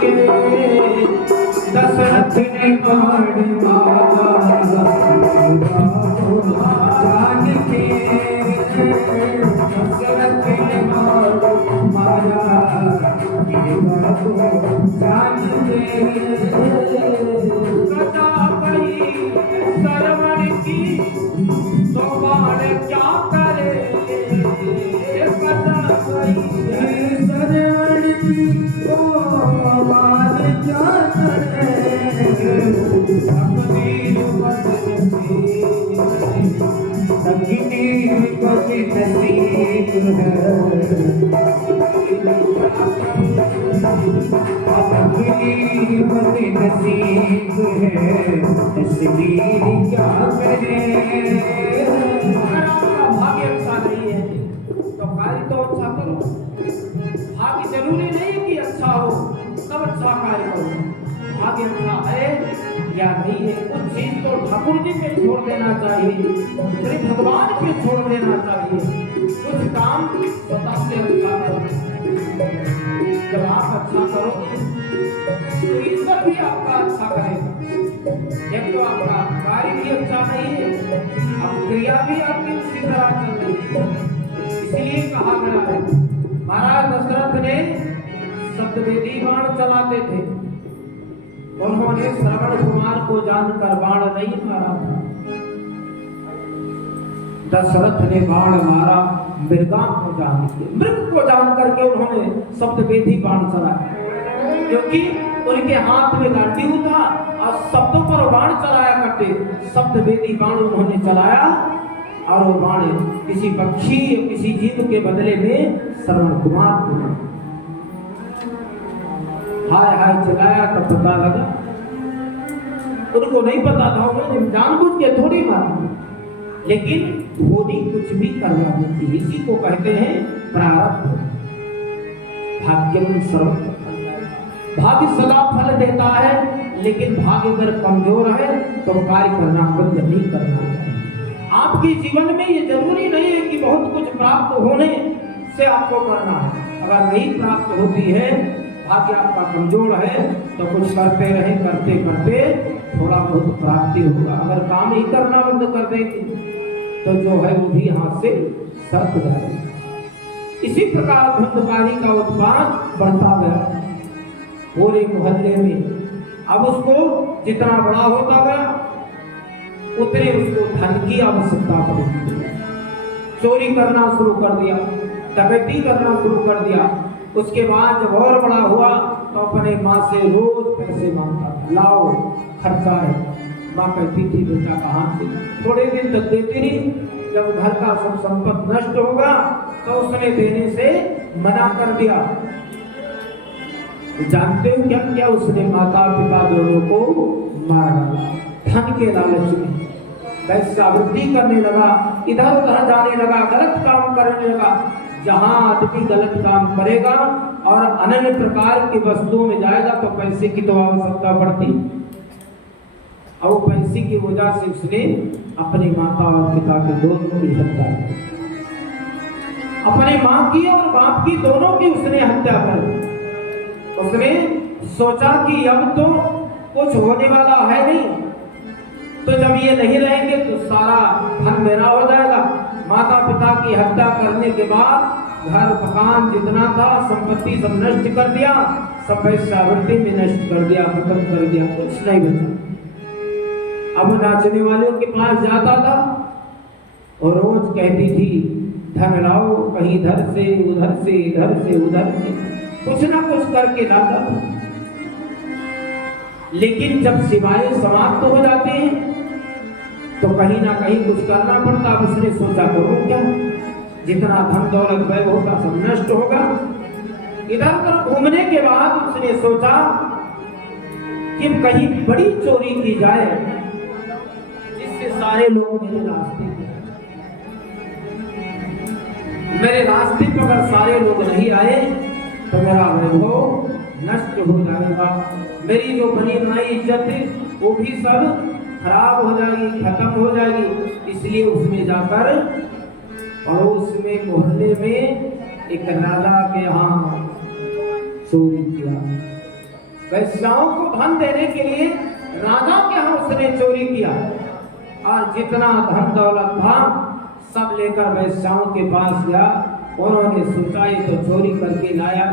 के दशरथ ने बाण मारा जान के दशरथ ने बाण मारा जान के कथा कही श्रवण की तो बाण क्या करे कथा कही श्रवण की तो बाण क्या करे अपनी बदनसीब है अपनी बदनसीब है इसलिए क्या करें भाग्य अच्छा नहीं है तो कार्य तो अच्छा करो भाग्य जरूरी नहीं कि अच्छा हो तब अच्छा कार्य करो भाग्य अच्छा है या नहीं है कुछ चीज तो ठाकुर जी पे छोड़ देना चाहिए श्री भगवान पे छोड़ देना चाहिए कुछ काम स्वतः से अच्छा करो जब आप अच्छा करोगे तो ईश्वर भी आपका अच्छा करेगा एक तो आपका कार्य भी अच्छा नहीं है अब क्रिया भी आपकी उसी तरह चल रही है इसलिए कहा गया है महाराज दशरथ ने सप्तवेदी बाण चलाते थे उन्होंने श्रवण कुमार को जानकर बाण नहीं मारा था दशरथ ने बाण मारा मृगा को जान के मृग को जान करके उन्होंने सप्तवेदी बाण चलाया क्योंकि उनके हाथ में गांडीव था और शब्दों पर बाण चलाया करते सप्तवेदी बाण उन्होंने चलाया और वो बाण किसी पक्षी या किसी जीव के बदले में श्रवण कुमार को हाय हाय चलाया तो पता लगा उनको नहीं पता था उन्होंने जानबूझ के थोड़ी मारा लेकिन होनी कुछ भी करवा देती इसी को कहते हैं प्रारब्ध भाग्यम सर्व भाग्य सदा फल देता है लेकिन भाग्य अगर कमजोर है तो कार्य करना बंद नहीं करना चाहिए आपके जीवन में ये जरूरी नहीं है कि बहुत कुछ प्राप्त होने से आपको करना है अगर नहीं प्राप्त होती है भाग्य आपका कमजोर है तो कुछ करते रहे करते करते थोड़ा बहुत प्राप्ति होगा अगर काम ही करना बंद कर देंगे तो जो है वो भी हाथ से सरक जाएगा इसी प्रकार धुंधकारी का उत्पाद बढ़ता गया पूरे मोहल्ले में अब उसको जितना बड़ा होता गया उतने उसको धन की आवश्यकता पड़ी चोरी करना शुरू कर दिया डकैती करना शुरू कर दिया उसके बाद जब और बड़ा हुआ तो अपने माँ से रोज पैसे मांगता था लाओ खर्चा है माँ कहती थी बेटा कहाँ से थोड़े दिन तक देती रही जब घर का सब संपत्ति नष्ट होगा तो उसने देने से मना कर दिया जानते हो क्या क्या उसने माता पिता दोनों को मार डाला धन के लालच में वैश्यावृत्ति करने लगा इधर उधर जाने लगा गलत काम करने लगा जहां आदमी गलत काम करेगा और अनन्य प्रकार की वस्तुओं में जाएगा तो पैसे की तो आवश्यकता पड़ती और पैसे की वजह से उसने अपने माता और पिता के दोनों की हत्या की अपने माँ की और बाप की दोनों की उसने हत्या कर दी उसने सोचा कि अब तो कुछ होने वाला है नहीं तो जब ये नहीं रहेंगे तो सारा धन मेरा हो जाएगा माता पिता की हत्या करने के बाद घर मकान जितना था संपत्ति सब नष्ट कर दिया सब वैश्यावृत्ति में नष्ट कर दिया खत्म कर दिया कुछ नहीं बचा अब नाचने वालों के पास जाता था और रोज कहती थी धन लाओ कहीं इधर से उधर से इधर से उधर से कुछ ना कुछ करके लाता था लेकिन जब सेवाएं समाप्त हो जाते हैं तो कहीं ना कहीं कुछ करना पड़ता उसने सोचा करूं क्या जितना धन दौलत वैभव होगा सब नष्ट होगा इधर उधर घूमने के बाद उसने सोचा कि कहीं बड़ी चोरी की जाए जिससे सारे लोग मेरे रास्ते पर अगर सारे लोग नहीं आए तो मेरा वैभव नष्ट हो जाएगा मेरी जो बनी बनाई इज्जत है वो भी सब खराब हो जाएगी खत्म हो जाएगी इसलिए उसमें जाकर पड़ोस में मोहल्ले में एक राजा के यहाँ चोरी किया वैश्याओं को धन देने के लिए राजा के यहाँ उसने चोरी किया और जितना धन दौलत था सब लेकर वैश्याओं के पास गया। उन्होंने सोचा ये तो चोरी करके लाया,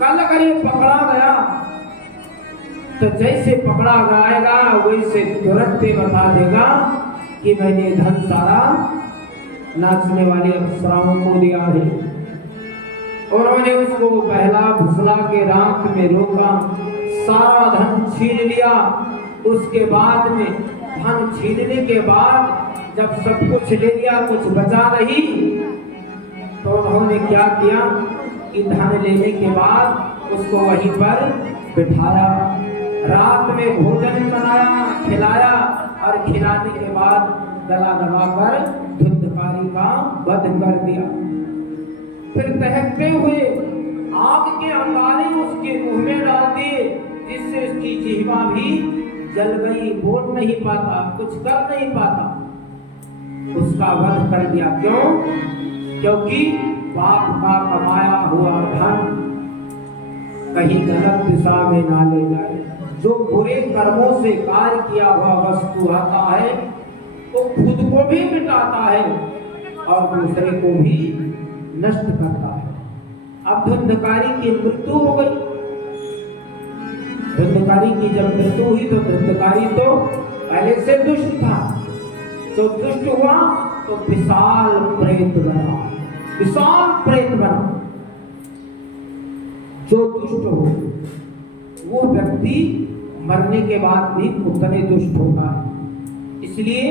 कल अगर ये पकड़ा गया तो जैसे पकड़ा जाएगा वैसे तुरंत बता देगा कि मैंने धन सारा नाचने वाली अप्सराओं को दिया है। उन्होंने उसको बहला फुसला के रात में रोका, सारा धन छीन लिया। उसके बाद में धन छीनने के बाद जब सब कुछ ले लिया, कुछ बचा नहीं, तो उन्होंने क्या किया कि धन लेने के बाद उसको वहीं पर बिठाया, रात में भोजन बनाया, खिलाया और खिलाने के बाद गला दबाकर धुंधकारी का वध कर दिया। फिर दहकते हुए आग के अंगारे उसके मुंह में डाल दिए, जिससे उसकी जिह्वा भी जल गई, बोल नहीं पाता, कुछ कर नहीं पाता, उसका वध कर दिया। क्यों? क्योंकि पाप का कमाया हुआ धन कहीं गलत दिशा में ना ले जाए। जो बुरे कर्मों से कार्य किया हुआ वस्तु आता है वो खुद को भी मिटाता है और दूसरे को भी नष्ट करता है। अब धुंधकारी की मृत्यु हो गई। धुंधकारी की जब मृत्यु हुई तो धुंधकारी तो पहले से दुष्ट था, तो दुष्ट हुआ तो विशाल प्रेत बना, विशाल प्रेत बना। जो दुष्ट हो वो व्यक्ति मरने के बाद भी उतने दुष्ट होता है। इसलिए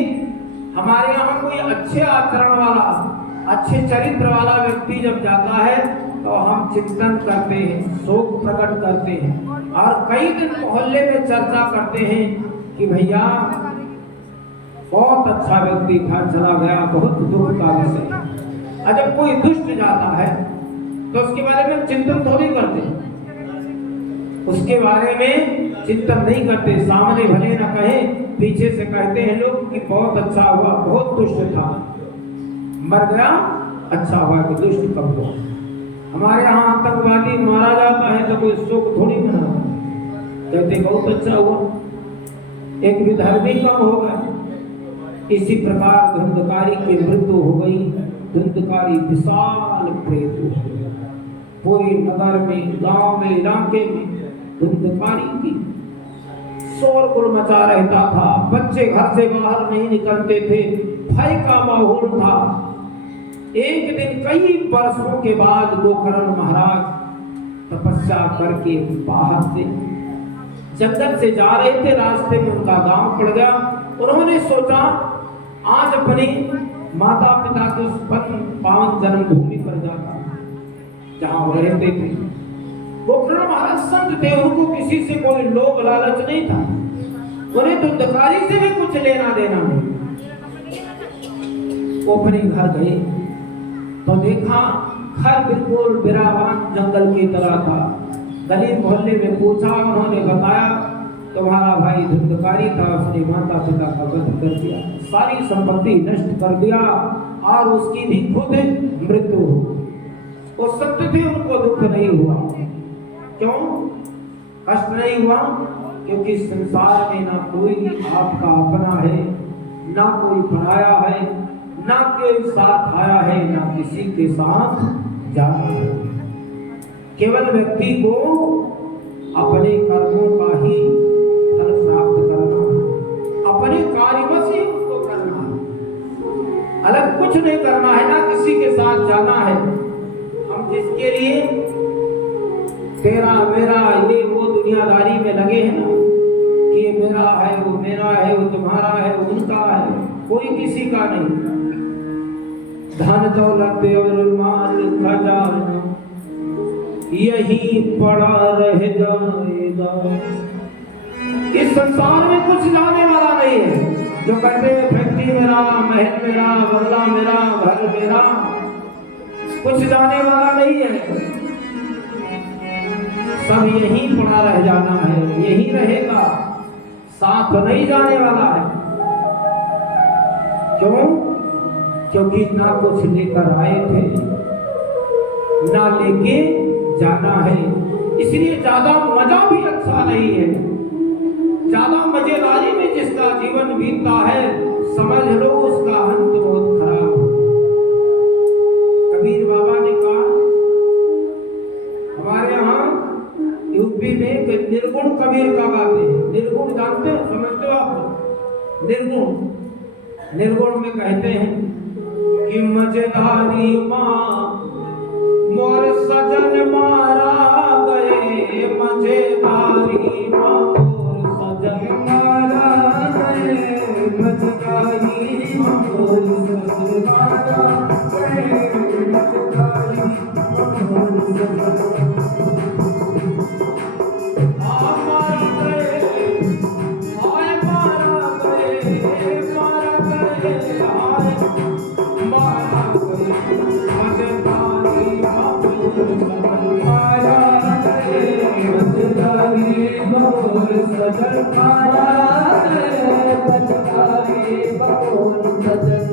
हमारे यहाँ कोई अच्छे आचरण वाला, अच्छे चरित्र वाला व्यक्ति जब जाता है तो हम चिंतन करते हैं, शोक प्रकट करते हैं और कई दिन मोहल्ले में चर्चा करते हैं कि भैया बहुत अच्छा व्यक्ति था, चला गया, बहुत दुख का विषय। और जब कोई दुष्ट जाता है तो उसके बारे में चिंतन थोड़ी करते, उसके बारे में चिंतन नहीं करते। सामने भले ना कहे, पीछे से कहते हैं लोग कि बहुत अच्छा हुआ, बहुत दुष्ट था, मर गया, अच्छा हुआ कि दुष्ट कब हुआ। हमारे यहाँ आतंकवादी मारा जाता है तो कोई शोक थोड़ी मनाता, कहते बहुत अच्छा हुआ, एक विधर्मी कम हो गया। इसी प्रकार धुंधकारी की मृत्यु हो गई। धुंधकारी विशाल प्रेत हो गया। पूरे नगर में, गांव में, इलाके में धुंधकारी की शोरगुल मचा रहता था। बच्चे घर से बाहर नहीं निकलते थे, भय का माहौल था। एक दिन कई वर्षों के बाद गोकर्ण महाराज तपस्या करके बाहर से जंगल से जा रहे थे, रास्ते में उनका गांव पड़ गया। उन्होंने सोचा आज अपने माता पिता के उस पावन जन्मभूमि पर जाता जहां वो रहते थे। गोकर्ण महाराज संत थे, उनको किसी से कोई लोभ लालच नहीं था, उन्हें धुंधकारी से भी कुछ लेना देना नहीं। वो अपने घर गए तो देखा घर बिल्कुल बिरावान जंगल की तरह था। गली मोहल्ले में पूछा, उन्होंने बताया तुम्हारा भाई धुंधकारी था, उसने माता पिता का वध कर दिया, सारी संपत्ति नष्ट कर दिया और उसकी भी खुद मृत्यु हो। वो सत्य थे, उनको दुख नहीं हुआ। क्यों कष्ट नहीं हुआ? क्योंकि संसार में ना कोई आपका अपना है, ना कोई पराया है, ना कोई साथ आया है, ना किसी के साथ जाना है। केवल व्यक्ति को अपने कर्मों का ही फल प्राप्त करना, अपने कार्यों से उसको करना है, अलग कुछ नहीं करना है, ना किसी के साथ जाना है। हम जिसके लिए तेरा मेरा ये वो दुनियादारी में लगे हैं ना कि ये मेरा है, वो मेरा है, वो तुम्हारा है, वो उनका है, कोई किसी का नहीं। धन दौलत और माल खजाना यही पड़ा रह जाएगा। इस संसार में कुछ जाने वाला नहीं है। जो कहते हैं फैक्ट्री मेरा, महल मेरा, बंगला मेरा, घर मेरा, कुछ जाने वाला नहीं है। सब यही पड़ा रह जाना है, यही रहेगा, साथ नहीं जाने वाला है। क्यों? क्योंकि ना कुछ लेकर आए थे, ना लेके जाना है। इसलिए ज्यादा मजा भी अच्छा नहीं है। ज्यादा मजेदारी में जिसका जीवन बीतता है, समझ लो उसका अंत बहुत खराब है। कबीर बाबा ने कहा, हमारे यहाँ यूपी में एक निर्गुण कबीर का गाते हैं। निर्गुण जानते हो, समझते हो आप? निर्गुण में कहते हैं कि मजेदारी माँ मोर सजन मारा गए, मजेदारी माँ मोर सजन मारा गए, मजेदारी माँ मोर सजन मारा गए, मजेदारी माँ मोर सजन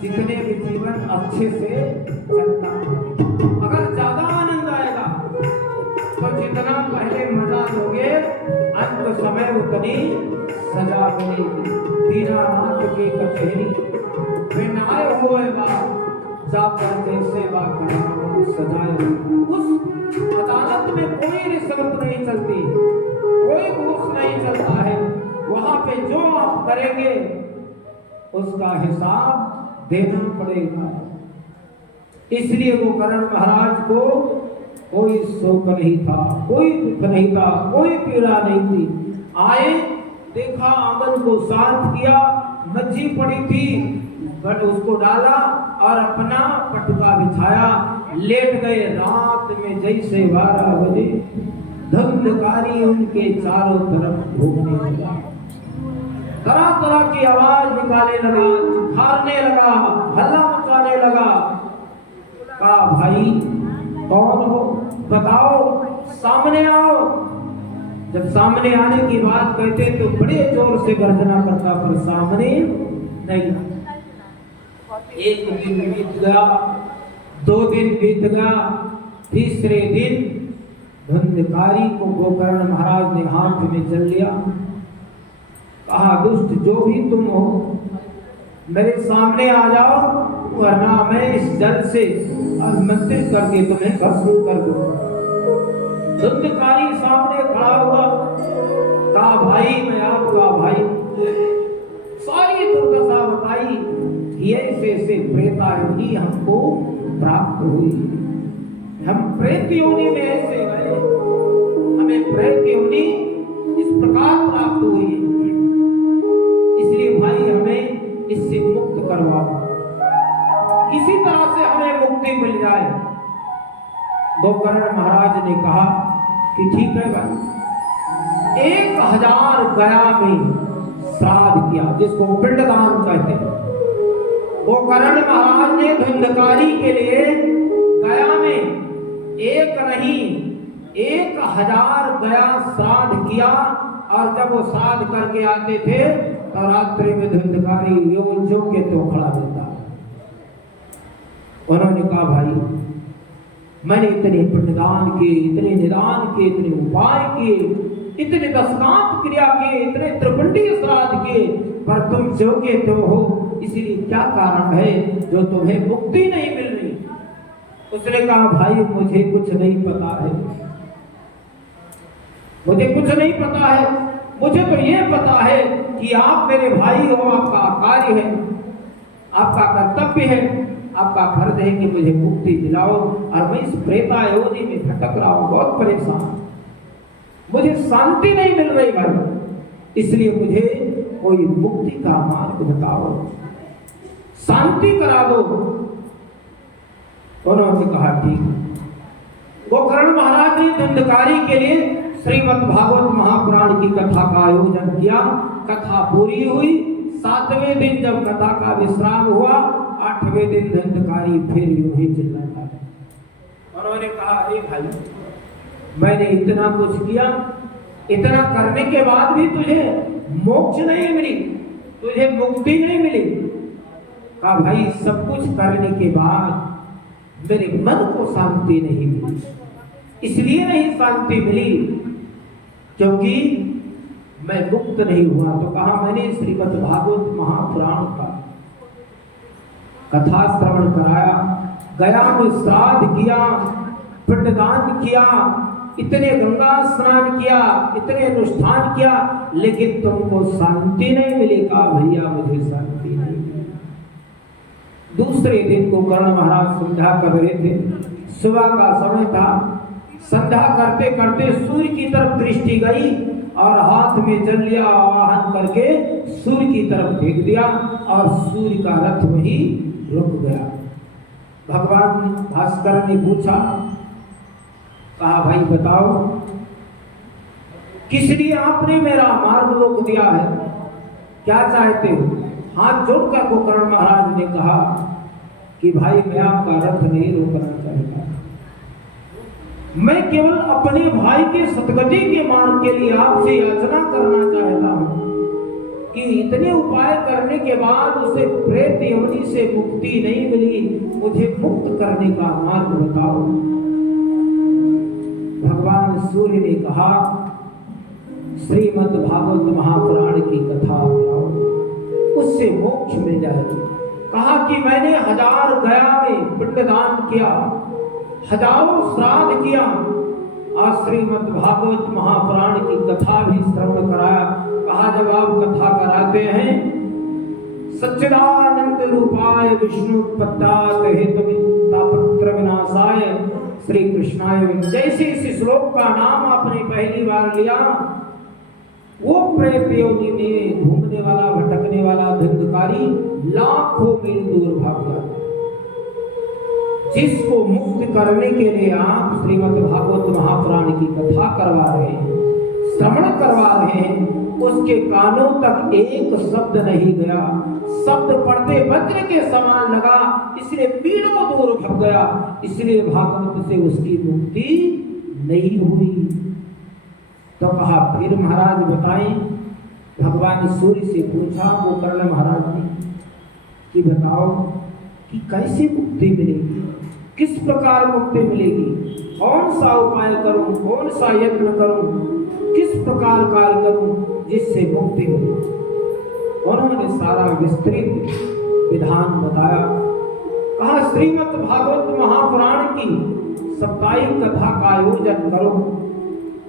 जितने भी जीवन अच्छे से चलता है। अगर ज्यादा आनंद आएगा तो जितना पहले मजा लोगे, अंत समय उतनी सजा मिलेगी। दीनानाथ की कचहरी में आए हुए बात जाकर जैसे बात सजाए। उस अदालत में कोई रिश्वत नहीं चलती, कोई घूस नहीं चलता है। वहां पे जो आप करेंगे उसका हिसाब देना पड़ेगा। इसलिए वो करण महाराज को कोई शोक नहीं था, कोई दुख नहीं था, कोई पीड़ा नहीं थी। आए, देखा, आंगन को साफ किया, मच्छी पड़ी थी, बट उसको डाला और अपना पटुका बिछाया, लेट गए। रात में जैसे 12 बजे धुंधकारी उनके चारों तरफ घूमने लगा, तरह तरह की आवाज निकालने लगा, चिल्लाने लगा, हल्ला मचाने लगा। कहा, भाई कौन हो, बताओ, सामने आओ। जब सामने आने की बात कहते तो बड़े जोर से गर्जना करता, पर सामने नहीं। एक दिन बीत गया, 2 दिन बीत गया, तीसरे दिन धुंधकारी को गोकर्ण महाराज ने हाथ में जल लिया। कहा, दुष्ट जो भी तुम हो, मेरे सामने आ जाओ, वरना मैं इस जल से आमंत्रित करके तुम्हें भस्म कर दूंगा। धुंधकारी सामने खड़ा हुआ, कहा, भाई मैं आपका भाई। सारी दुर्दशा बताई, ऐसे ऐसे प्रेतायोनि हमको प्राप्त हुई, हम प्रेत योनि में ऐसे गए, हमें प्रेत योनि इस प्रकार प्राप्त हुई, इसलिए भाई हमें इससे मुक्त करवाओ, किसी तरह से हमें मुक्ति मिल जाए। गोकर्ण महाराज ने कहा कि ठीक है भाई, 1000 गया में श्राद्ध किया, जिसको पिंडदान कहते हैं। गोकर्ण महाराज ने धुंधकारी के लिए गया में एक नहीं 1000 गया श्राद्ध किया। और जब वो श्राद्ध करके आते थे तो रात्रि में धुंधकारी जो के तो खड़ा रहता। उन्होंने कहा, भाई मैंने इतने पिंडदान किए, इतने निदान किए, इतने उपाय किए, इतने दशकांत क्रिया किए, इतने त्रिपुंडी श्राद्ध किए, पर तुम जो के तो हो, इसलिए क्या कारण है जो तुम्हें मुक्ति नहीं मिल रही? उसने कहा, भाई मुझे कुछ नहीं पता है, मुझे कुछ नहीं पता है, मुझे तो ये पता है कि आप मेरे भाई हो, आपका कार्य है, आपका कर्तव्य है, आपका फर्ज है कि मुझे मुक्ति दिलाओ। और मैं इस प्रेतायोनि में भटक रहा हूं, बहुत परेशान, मुझे शांति नहीं मिल रही भाई, इसलिए मुझे कोई मुक्ति का मार्ग बताओ। शांति करा दो। उन्होंने कहा ठीक। गोकर्ण महाराज ने धुंधकारी के लिए श्रीमद् भागवत महापुराण की कथा का आयोजन किया। कथा पूरी हुई। 7वें दिन जब कथा का विश्राम हुआ, 8वें दिन धुंधकारी फिर यूं ही चिल्लाता है। उन्होंने कहा अरे भाई, मैंने इतना कुछ किया, इतना करने के बाद भी तुझे मोक्ष नहीं मिली, तुझे मुक्ति नहीं मिली। कहा भाई, सब कुछ करने के बाद मेरे मन को शांति नहीं मिली। इसलिए नहीं शांति मिली क्योंकि मैं मुक्त नहीं हुआ। तो कहा मैंने श्रीमद् भागवत महापुराण का कथा श्रवण कराया, गया में श्राद्ध किया, पिंडदान किया, इतने गंगा स्नान किया, इतने अनुष्ठान किया, लेकिन तुमको शांति नहीं मिली। कहा भैया मुझे शांति नहीं मिली। दूसरे दिन को गोकर्ण महाराज संध्या कर रहे थे। सुबह का समय था। संध्या करते करते सूर्य की तरफ दृष्टि गई और हाथ में जल लिया, आवाहन करके सूर्य की तरफ फेंक दिया और सूर्य का रथ वहीं रुक गया। भगवान भास्कर ने पूछा, कहा भाई बताओ, किस लिए आपने मेरा मार्ग रोक दिया है, क्या चाहते हो? हाथ जोड़कर गोकर्ण महाराज ने कहा कि भाई मैं आपका रथ नहीं रोकना चाहता, मैं केवल अपने भाई के सदगति के मार्ग के लिए आपसे याचना करना चाहता हूं कि इतने उपाय करने के बाद उसे प्रेत यमनी से मुक्ति नहीं मिली, मुझे मुक्त करने का मार्ग बताओ। भगवान सूर्य ने कहा श्रीमद् भागवत महापुराण की कथा बताओ, उससे मोक्ष मिल जाएगा। कहा कि मैंने 1000 गया में पिंडदान किया, हजारों श्राद्ध किया, आज श्रीमद् भागवत महापुराण की कथा भी श्रवण कराया। कहा जब आप कथा कराते हैं, सच्चिदानंद रूपाय विष्णु पदात हेतुपत्र विनाशाय श्री कृष्णाय, जैसे इस श्लोक का नाम आपने पहली बार लिया, वो प्रेत योनि में घूमने वाला, भटकने वाला धुंधकारी लाखों मील दूर भाग गया। जिसको मुक्त करने के लिए आप श्रीमद् भागवत महापुराण की कथा करवा रहे हैं, श्रवण करवा रहे हैं, उसके कानों तक एक शब्द नहीं गया। शब्द पढ़ते वज्र के समान लगा, इसलिए मीलों दूर भाग गया। इसलिए भागवत से उसकी मुक्ति नहीं हुई। तो कहा फिर महाराज बताएं। भगवान सूर्य से पूछा गोकर्ण महाराज ने कि बताओ कि कैसे मुक्ति मिलेगी, किस प्रकार मुक्ति मिलेगी, कौन सा उपाय करूं, कौन सा यत्न करूं, किस प्रकार कार्य करूं जिससे मुक्ति मिले। उन्होंने सारा विस्तृत विधान बताया। कहा श्रीमद् भागवत महापुराण की साप्ताहिक कथा का आयोजन करो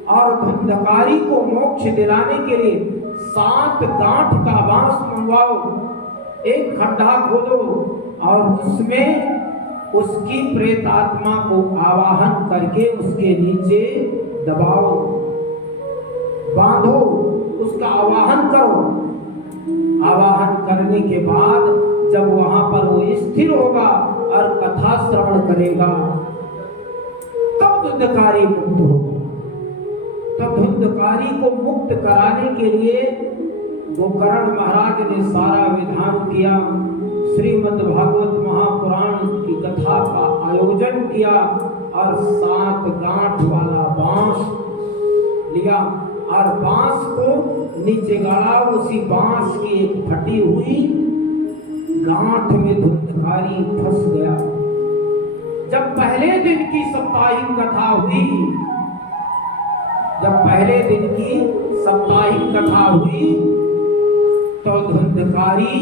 और धुंधकारी को मोक्ष दिलाने के लिए 7 गांठ का बांस मंगवाओ, एक खड्डा खोदो और उसमें उसकी प्रेतात्मा को आवाहन करके उसके नीचे दबाओ, बांधो, उसका आवाहन करो। आवाहन करने के बाद जब वहां पर वो स्थिर होगा और कथा श्रवण करेगा, तब धुंधकारी मुक्त होगा। तब धुंधकारी को मुक्त कराने के लिए गोकर्ण महाराज ने सारा विधान किया। श्रीमद् भागवत महापुराण की कथा का आयोजन किया और 7 गांठ वाला बांस लिया और बांस को नीचे गाड़ा। उसी बांस की एक फटी हुई गांठ में धुंधकारी फंस गया। जब पहले दिन की साप्ताहिक कथा हुई, जब पहले दिन की साप्ताहिक कथा हुई तो धुंधकारी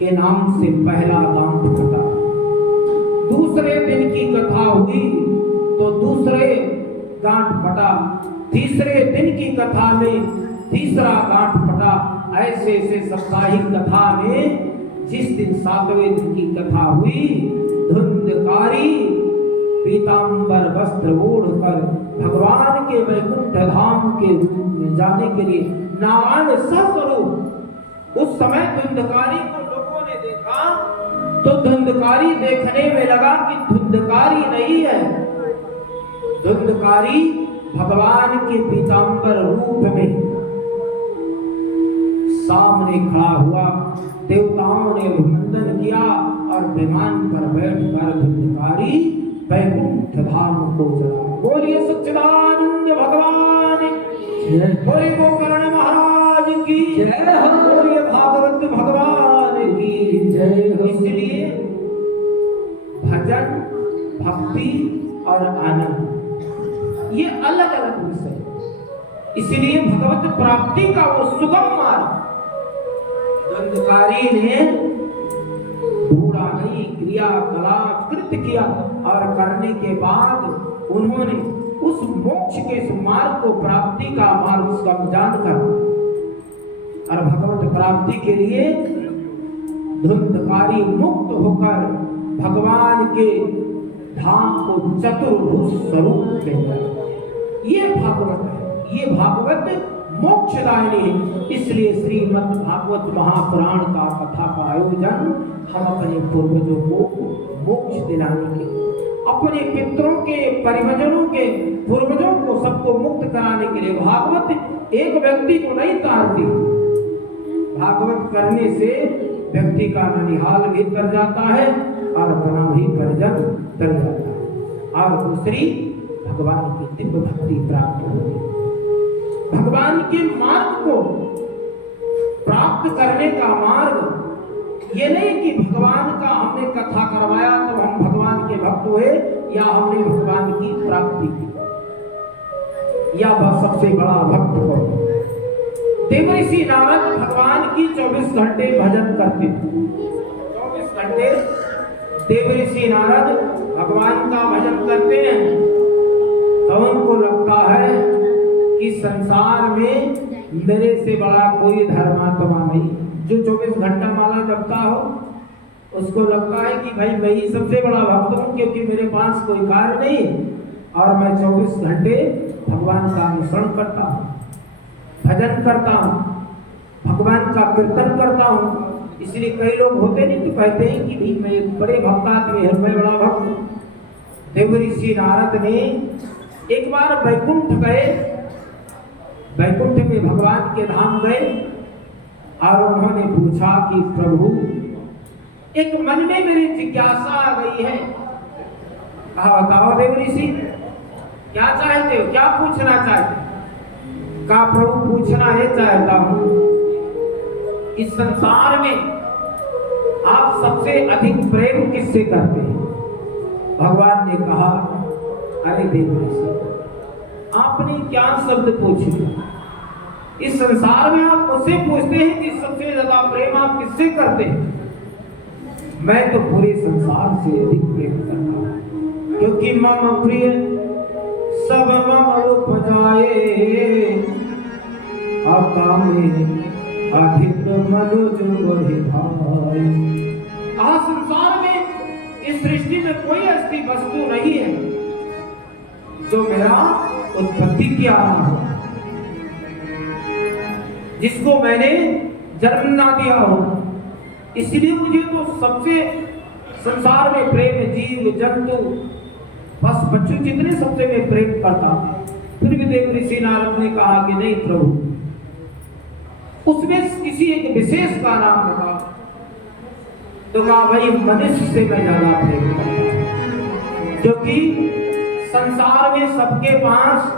के नाम से पहला गांठ फटा। दूसरे दिन की कथा हुई तो दूसरे गांठ फटा। तीसरे दिन की कथा में तीसरा गांठ फटा। ऐसे ऐसे साप्ताहिक कथा में जिस दिन 7वें दिन की कथा हुई, धुंधकारी पीतांबर वस्त्र ओढ़कर भगवान के वैकुंठ धाम के में जाने के लिए नारायण स्वरूप, उस समय धुंधकारी को लोगों ने देखा। तो धुंधकारी देखने में लगा कि धुंधकारी नहीं है, धुंधकारी भगवान के पीतांबर रूप में सामने खड़ा हुआ। देवताओं ने वंदन किया और विमान पर बैठकर धुंधकारी वैकुंठ धाम को चला। बोलिए सच्चिदानंद भगवान, बोलिए गोकर्ण महाराज की जय, बोलिए भागवत भगवान की जय। इसलिए भजन, भक्ति और आनंद ये अलग अलग विषय, इसलिए भगवत प्राप्ति का वो सुगम मार्ग धुंधकारी ने ढूंढा नहीं, क्रियाकलाप कृत किया और करने के बाद उन्होंने उस मोक्ष के मार्ग को, प्राप्ति का मार्ग जानकर और भगवत प्राप्ति के लिए धुंधकारी मुक्त होकर भगवान के धाम को चतुर्भुज स्वरूप देता है। ये भागवत है, ये भागवत मोक्षदायिनी है। इसलिए श्रीमद् भागवत महापुराण का कथा का आयोजन हम अपने पूर्वजों को मोक्ष दिलाने के, अपने पितरों के, परिवजनों के, पूर्वजों को सबको मुक्त कराने के लिए। भागवत एक व्यक्ति को नहीं तारती, भागवत करने से व्यक्ति का ननिहाल भी कर जाता है और अपना भी परिजन कर जाता है, और दूसरी भगवान की दिव्य भक्ति प्राप्त होती है। भगवान के मार्ग को प्राप्त करने का मार्ग ये नहीं कि भगवान का हमने कथा करवाया तो हम भगवान के भक्त हुए, या हमने भगवान की प्राप्ति की, या बस सबसे बड़ा भक्त हो। देवर्षि नारद भगवान की 24 घंटे भजन करते थे, 24 घंटे देवर्षि नारद भगवान का भजन करते हैं। तो उनको लगता है कि संसार में मेरे से बड़ा कोई धर्मात्मा नहीं। जो 24 घंटा माला जपता हो उसको लगता है कि भाई मैं ही सबसे बड़ा भक्त हूँ, क्योंकि मेरे पास कोई कार्य नहीं और मैं 24 घंटे भगवान का अनुसरण करता हूँ, भजन करता हूँ, भगवान का कीर्तन करता हूँ। इसलिए कई लोग होते नहीं तो कहते हैं कि भाई मैं बड़े भक्त आदमी हूँ, मैं बड़ा भक्त हूँ। देवर्षि नारद ने एक बार वैकुंठ गए, वैकुंठ में भगवान के धाम गए और उन्होंने पूछा कि प्रभु एक मन में मेरी जिज्ञासा आ गई है। कहा बताओ देवर्षि क्या चाहते हो, क्या पूछना चाहते हो? कहा प्रभु पूछना ये चाहता हूं, इस संसार में आप सबसे अधिक प्रेम किससे करते हैं? भगवान ने कहा अरे देवर्षि आपने क्या शब्द पूछे, इस संसार में आप मुझसे पूछते हैं कि सबसे ज्यादा प्रेम आप किससे करते हैं? मैं तो पूरे संसार से अधिक प्रेम करता हूं, क्योंकि मम प्रिय सब मम उपजाए, अकामे अधिक मनुज बड़े भाई। संसार में इस सृष्टि में कोई ऐसी वस्तु नहीं है जो मेरा उत्पत्ति किया हो, जिसको मैंने जन्म ना दिया हो। इसलिए मुझे तो सबसे संसार में प्रेम, जीव जंतु बस बच्चों जितने सबसे मैं प्रेम करता। फिर भी देवर्षि नारद ने कहा कि नहीं प्रभु, उसमें किसी एक विशेष का नाम बताओ। तो कहा भाई मनुष्य से मैं ज्यादा प्रेम करता, क्योंकि संसार में सबके पास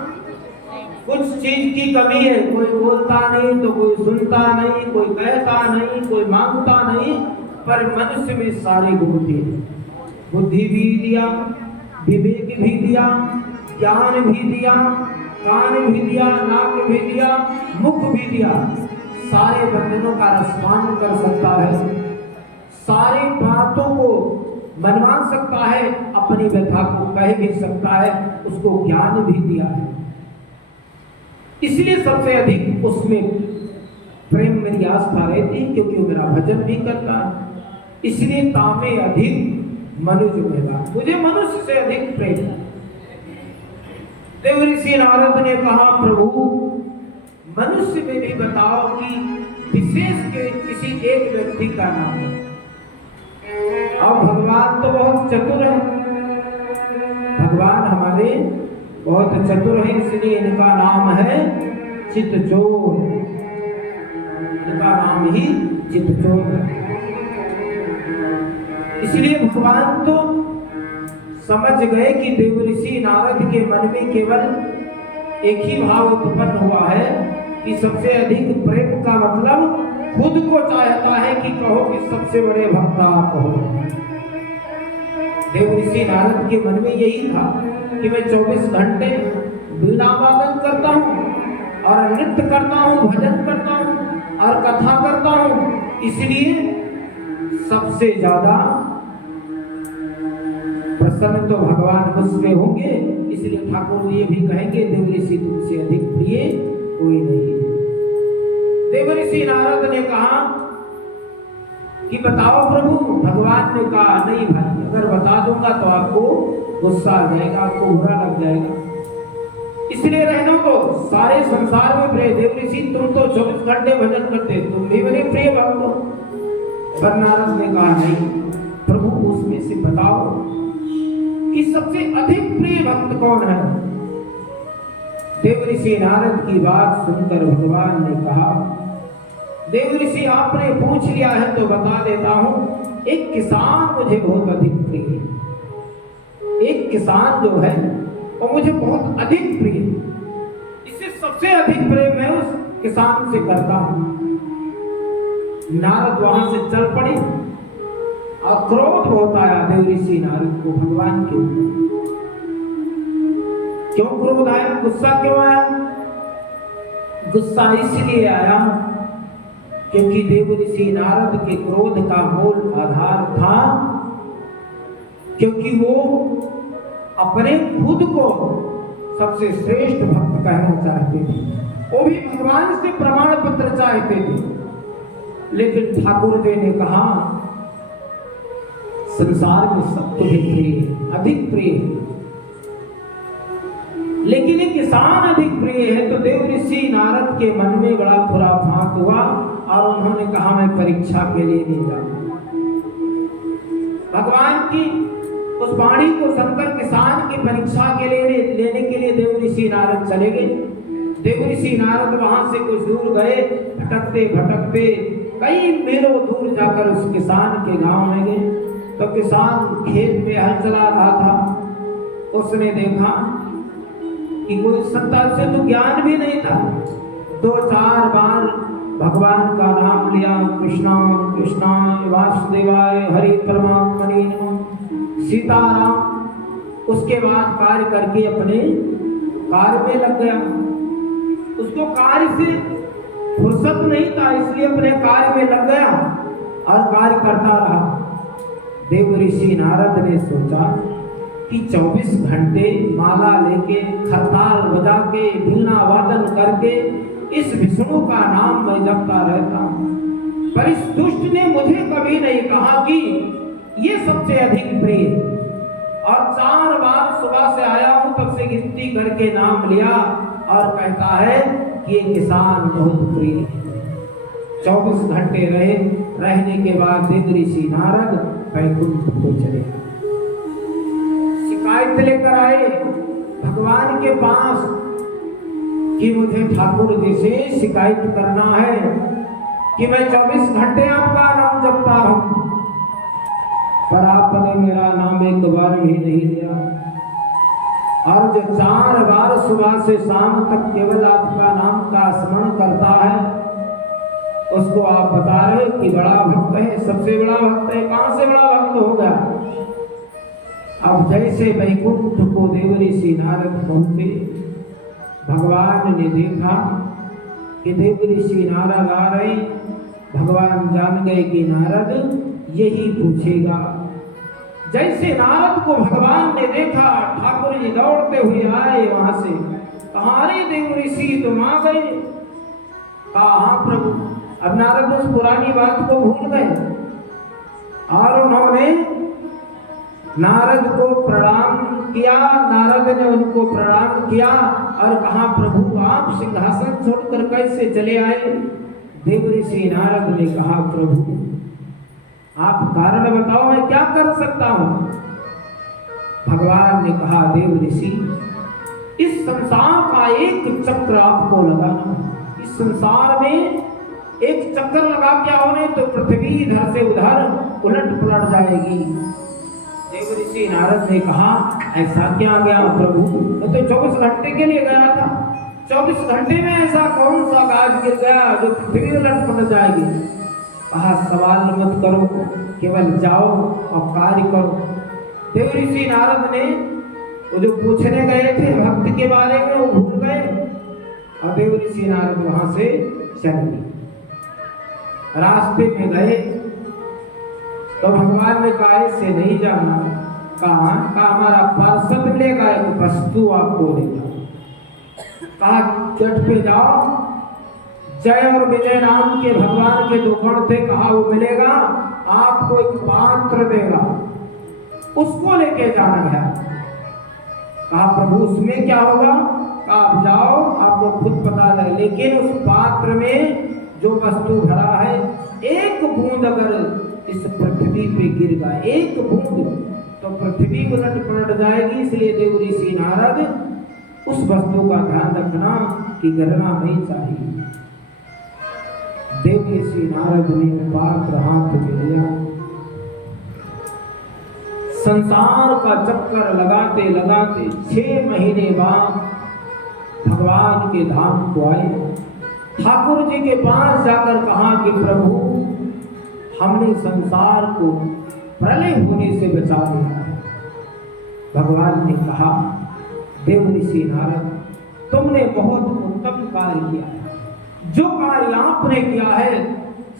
कुछ चीज की कमी है। कोई बोलता नहीं तो कोई सुनता नहीं, कोई कहता नहीं, कोई मांगता नहीं, पर मनुष्य में सारे गुण थे। बुद्धि भी दिया, विवेक भी दिया, ज्ञान भी दिया, कान भी दिया, नाक भी दिया, मुख भी दिया। सारे बंधनों का रसपान कर सकता है, सारी बातों को मनवा सकता है, अपनी व्यथा को कह भी सकता है, उसको ज्ञान भी दिया है। इसलिए सबसे अधिक उसमें प्रेम मेरी आस्था रहती है, क्योंकि वो मेरा भजन भी करता है। इसलिए तामे अधिक मनुष्य मेरा, मुझे मनुष्य से अधिक प्रेम है। देवर्षि नारद ने कहा प्रभु मनुष्य में भी बताओ कि विशेष के किसी एक व्यक्ति का नाम है। अब भगवान तो बहुत चतुर है, भगवान हमारे बहुत चतुर है, इसलिए इनका नाम है चितचोर, इनका नाम ही चितचोर है। इसलिए भगवान तो समझ गए कि देवऋषि नारद के मन में केवल एक ही भाव उत्पन्न हुआ है कि सबसे अधिक प्रेम का मतलब खुद को चाहता है कि कहो कि सबसे बड़े भक्त आप हो। देवऋषि नारद के मन में यही था कि मैं 24 घंटे वीणा वादन करता हूँ और नृत्य करता हूँ, भजन करता हूँ और कथा करता हूँ, इसलिए सबसे ज्यादा प्रसन्न तो भगवान मुझसे होंगे। इसलिए ठाकुर जी भी कहेंगे देवऋषि तुमसे अधिक प्रिय कोई नहीं है। देवऋषि नारद ने कहा कि बताओ प्रभु। भगवान ने कहा नहीं भाई, अगर बता दूंगा तो आपको गुस्सा आ जाएगा, आपको बुरा लग जाएगा, इसलिए रहने को सारे संसार में प्रिय। देवऋषि तुम तो 24 घंटे भजन करते, तुम भी मेरे प्रिय भक्त हो। पर नारद ने कहा नहीं प्रभु, उसमें से बताओ कि सबसे अधिक प्रिय भक्त कौन है। देवऋषि नारद की बात सुनकर भगवान ने कहा देवऋषि आपने पूछ लिया है तो बता देता हूं, एक किसान मुझे बहुत अधिक प्रिय है। एक किसान जो है वो मुझे बहुत अधिक प्रिय है, इससे सबसे अधिक प्रेम मैं उस किसान से करता हूं। नारद वहां से चल पड़े और क्रोध बहुत आया देवऋषि नारद को भगवान के ऊपर। क्यों क्रोध आया, गुस्सा क्यों आया? गुस्सा इसलिए आया क्योंकि देवऋषि नारद के क्रोध का मूल आधार था क्योंकि वो अपने खुद को सबसे श्रेष्ठ भक्त कहना चाहते थे, वो भी भगवान से प्रमाण पत्र चाहते थे। लेकिन ठाकुर जी ने कहा संसार में सब तुझे प्रिय, अधिक प्रिय है, लेकिन एक किसान अधिक प्रिय है। तो देवऋषि नारद के मन में बड़ा खुराफात हुआ और उन्होंने कहा मैं परीक्षा के लिए नहीं जाऊंगा। भगवान की उस वाणी को सुनकर किसान की परीक्षा के लिए लेने के लिए देवऋषि नारद चले गए। देवऋषि नारद वहां से कुछ दूर गए, भटकते भटकते कई मीलों दूर जाकर उस किसान के गांव में गए। तो किसान खेत में हल चला रहा था, उसने देखा कि कोई संतान से तो ज्ञान भी नहीं था। 2-4 बार भगवान का नाम लिया, कृष्णा कृष्णाय वासुदेवाय हरि परमात्मने नमः सीताराम। उसके बाद कार्य करके अपने कार्य में लग गया। उसको कार्य से फुर्सत नहीं था, इसलिए अपने कार्य में लग गया और कार्य करता रहा। देवऋषि नारद ने सोचा कि 24 घंटे माला लेके, खरताल बजा के, वीणा वादन करके इस विष्णु का नाम मैं जपता रहता हूँ, पर इस दुष्ट ने मुझे कभी नहीं कहा कि ये सबसे अधिक प्रिय। और 4 बार सुबह से आया हूँ तब से गिनती करके नाम लिया और कहता है कि ये किसान बहुत प्रिय है। 24 घंटे रहने के बाद देवऋषि नारद वैकुंठ को चले, शिकायत लेकर आए भगवान के पास कि मुझे ठाकुर जी से शिकायत करना है कि मैं 24 घंटे आपका नाम जपता हूं, पर आपने मेरा नाम एक बार भी नहीं लिया। और जो 4 बार सुबह से शाम तक केवल आपका नाम का स्मरण करता है, उसको आप बता रहे कि बड़ा भक्त है, सबसे बड़ा भक्त है। कहां से बड़ा भक्त होगा? अब जैसे वैकुंठ को देवऋषि नारद पहुंचे, भगवान ने देखा कि देवऋषि नारद आ रहे। भगवान जान गए कि नारद यही पूछेगा। जैसे नारद को भगवान ने देखा, ठाकुर जी दौड़ते हुए आए वहां से, कहा रे देवऋषि तुम आ गए? कहा हाँ प्रभु। अब नारद उस पुरानी बात को भूल गए और उन्होंने नारद को प्रणाम किया। नारद ने उनको प्रणाम किया और कहा प्रभु आप सिंहासन छोड़कर कैसे चले आए? देवऋषि नारद ने कहा प्रभु आप कारण बताओ, मैं क्या कर सकता हूं? भगवान ने कहा, देव ऋषि, इस संसार का एक चक्र आपको लगाना है। इस संसार में एक चक्कर लगा क्या होने तो पृथ्वी इधर से उधर उलट पलट जाएगी। देव ऋषि नारद ने कहा, ऐसा क्या गया प्रभु, मैं तो 24 घंटे के लिए गया था। 24 घंटे में ऐसा कौन सा गाज गिर गया जो पृथ्वी उलट पलट जाएगी? कहा, सवाल मत करो, केवल जाओ और कार्य करो। देव ऋषि नारद ने वो जो पूछने गए थे भक्त के बारे में वो भूल गए और देव ऋषि नारद वहां से चले गए। रास्ते में गए तो भगवान ने कहा, इससे नहीं जाना। कहा, हमारा पार्षद मिलेगा, एक वस्तु आपको देगा। कहा, चट पे जाओ, जय और विजय नाम के भगवान के 2 गण थे। कहा, वो मिलेगा, आपको एक पात्र देगा, उसको लेके जाना गया। कहा, प्रभु उसमें क्या होगा? कहा, आप जाओ, आपको खुद पता है, लेकिन उस पात्र में जो वस्तु भरा है, एक बूंद अगर इस पृथ्वी पे गिर गया, एक बूंद, तो पृथ्वी उलट पलट जाएगी। इसलिए देव ऋषि नारद उस वस्तु का ध्यान रखना कि गिरना नहीं चाहिए। देव ऋषि नारद ने पात्र हाथ में लिया, संसार का चक्कर लगाते लगाते 6 महीने बाद भगवान के धाम को आए। ठाकुर जी के पास जाकर कहा कि प्रभु, हमने संसार को प्रलय होने से बचा लिया। भगवान ने कहा, देव ऋषि नारद, तुमने बहुत उत्तम कार्य किया है। जो कार्य आपने किया है,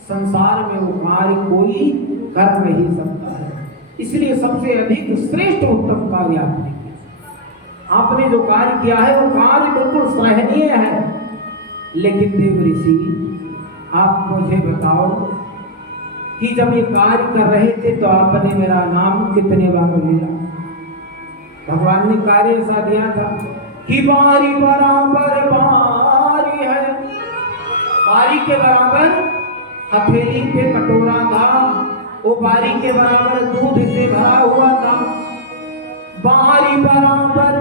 संसार में वो कार्य कोई कर नहीं सकता है। इसलिए सबसे अधिक श्रेष्ठ उत्तम कार्य आपने किया। आपने जो कार्य किया है वो कार्य बिल्कुल सराहनीय है। लेकिन देव ऋषि, आप मुझे बताओ कि जब ये कार्य कर रहे थे तो आपने मेरा नाम कितने बार लिया? भगवान ने कार्य ऐसा दिया था कि बारी बराबर बारी है। बारी के बराबर हथेली पे कटोरा था, वो बारी के बराबर दूध से भरा हुआ था। बारी बराबर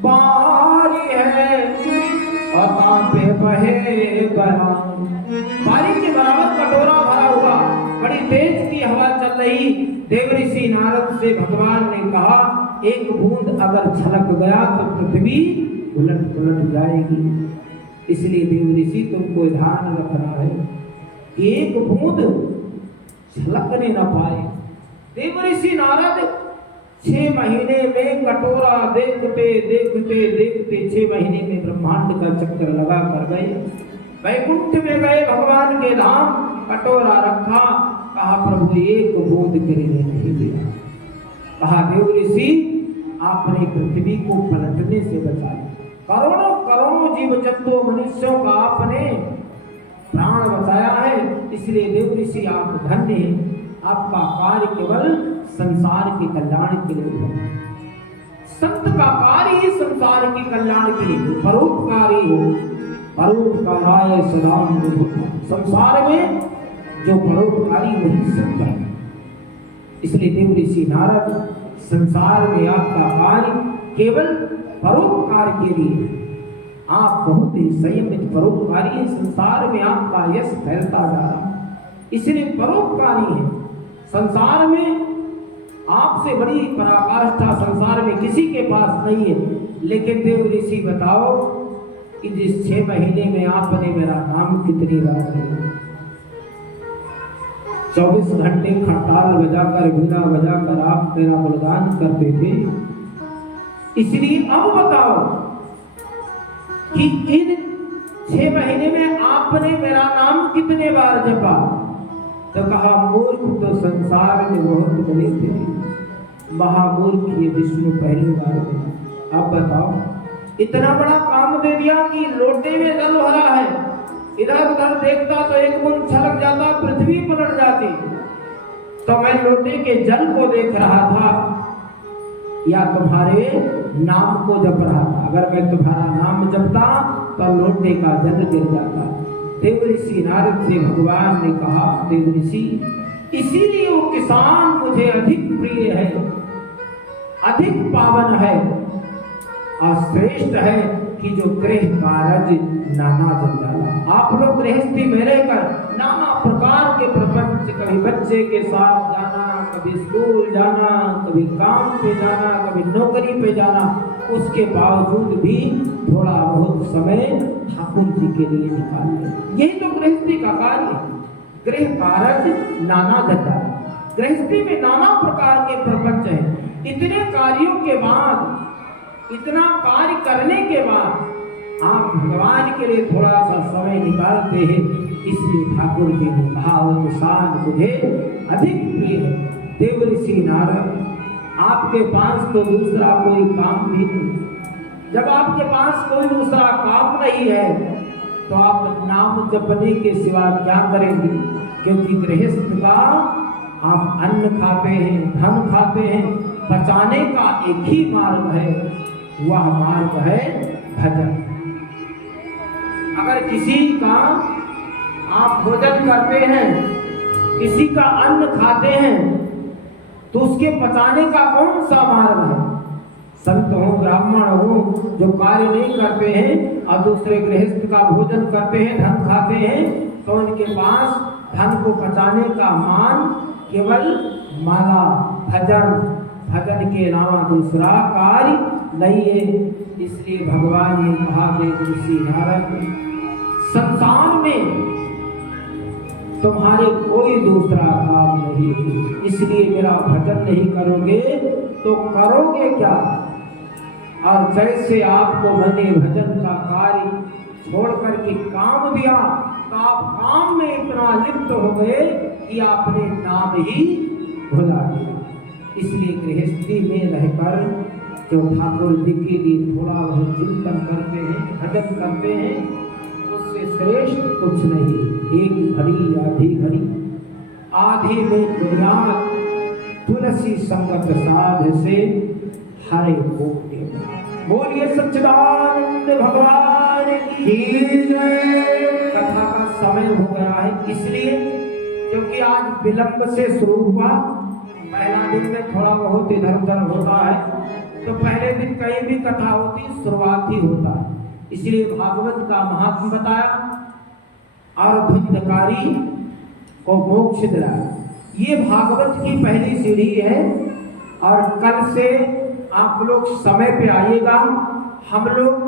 बारी है और तांबे बहे बराबर। बारी के बराबर कटोरा भरा हुआ, बड़ी तेज की हवा चल रही। देव ऋषि नारद से भगवान ने कहा, एक बूंद अगर छलक गया तो पृथ्वी उलट पलट जाएगी। इसलिए देव ऋषि, तुमको ध्यान रखना है कि एक बूंद छलकने न पाए। देव ऋषि नारद 6 महीने में कटोरा देखते देखते देखते 6 महीने में ब्रह्मांड का चक्कर लगा कर गए। वैकुंठ में गए, भगवान के धाम, कटोरा रखा। कहा, प्रभु एक बूंद गिरने नहीं दिया। कहा, देव ऋषि, आपने पृथ्वी को पलटने से बचाया। करोड़ों करोड़ों जीव जंतु मनुष्यों का आपने प्राण बचाया है। इसलिए देव ऋषि, आप धन्य हैं। आपका कार्य केवल संसार के कल्याण के लिए हो। संत का कार्य ही संसार के कल्याण के लिए परोपकारी हो। परोपकाराय सदाम विभुः। संसार में जो परोपकारी वही संत है। इसलिए देव ऋषि नारद, संसार में आपका कार्य केवल परोपकार के लिए। आप बहुत ही संयमित परोपकारी हैं। संसार में आपका यश फैलता जा रहा, इसलिए परोपकारी है। संसार में आपसे बड़ी पराकाष्ठा संसार में किसी के पास नहीं है। लेकिन देव ऋषि, बताओ कि जिस 6 महीने में आपने मेरा नाम कितनी बार लिया? 24 घंटे खड़ताल बजाकर, वीणा बजाकर आप मेरा बलिदान करते थे। इसलिए अब बताओ कि इन 6 महीने में आपने मेरा नाम कितने बार जपा? तो कहा, मूर्ख तो संसार में बहुत बड़े थे, महामूर्ख ये विष्णु पहली बार मिला। आप बताओ, इतना बड़ा काम दे दिया कि लोटे में जल भरा है, इधर उधर देखता तो एक बूंद छलक जाता, पृथ्वी पलट जाती। तो मैं लोटे के जल को देख रहा था या तुम्हारे नाम को जप रहा था? अगर मैं तुम्हारा नाम जपता तो लोटे का जल गिर जाता। देव ऋषि नारद से भगवान ने कहा, देव ऋषि, इसीलिए वो किसान मुझे अधिक प्रिय है, अधिक पावन है और श्रेष्ठ है कि जो गृह कारज नाना जंजाला। आप लोग गृहस्थी में रहकर नाना प्रकार के प्रपंच, कभी बच्चे के साथ जाना, कभी स्कूल जाना, कभी काम पे जाना, कभी नौकरी पे जाना, उसके बावजूद भी थोड़ा बहुत समय ठाकुर जी के लिए निकालते। यही तो गृहस्थी का कार्य है। गृह कारज नाना जंजाला, गृहस्थी में नाना प्रकार के प्रपंच हैं। इतने कार्यों के बाद, इतना कार्य करने के बाद आप भगवान के लिए थोड़ा सा समय निकालते हैं। इसलिए ठाकुर जी ने कहा वो किसान मुझे अधिक प्रिय है। देव ऋषि नारद, आपके पास तो दूसरा कोई काम भी नहीं। जब आपके पास कोई दूसरा काम नहीं है तो आप नाम जपने के सिवा क्या करेंगे? क्योंकि गृहस्थ का आप अन्न खाते हैं, धन खाते हैं, बचाने का एक ही मार्ग है, वह मार्ग है भजन। अगर किसी का आप भोजन करते हैं, किसी का अन्न खाते हैं, तो उसके बचाने का कौन सा मार्ग है? संत हो, ब्राह्मण हो, जो कार्य नहीं करते हैं और दूसरे गृहस्थ का भोजन करते हैं, धन खाते हैं, तो उनके पास धन को बचाने का मान केवल माला, भजन, भजन के अलावा दूसरा कार्य नहीं है। इसलिए भगवान ने कहा देव ऋषि नारद, संसार में तुम्हारे कोई दूसरा काम नहीं है, इसलिए मेरा भजन नहीं करोगे तो करोगे क्या? और जैसे आपको मैंने भजन का कार्य छोड़ करके काम दिया, तो आप काम में इतना लिप्त हो गए कि आपने नाम ही भुला दिया। इसलिए गृहस्थी में रहकर जो ठाकुर जी के लिए थोड़ा बहुत चिंतन करते हैं, भजन करते हैं, उससे श्रेष्ठ कुछ नहीं। एक घड़ी आधी घड़ी, आधी में बुनियाद तुलसी संगत साध से हरे कोटि। बोलिए सच्चिदानंद भगवान की जय। कथा का समय हो गया है, इसलिए क्योंकि आज विलंब से शुरू हुआ। पहला दिन में थोड़ा बहुत इधर उधर होता है, तो पहले दिन कहीं भी कथा होती शुरुआत ही होता है, इसलिए भागवत का महात्म बताया और धुंधकारी को मोक्ष दिलाया। ये भागवत की पहली सीढ़ी है। और कल से आप लोग समय पे आइएगा। हम लोग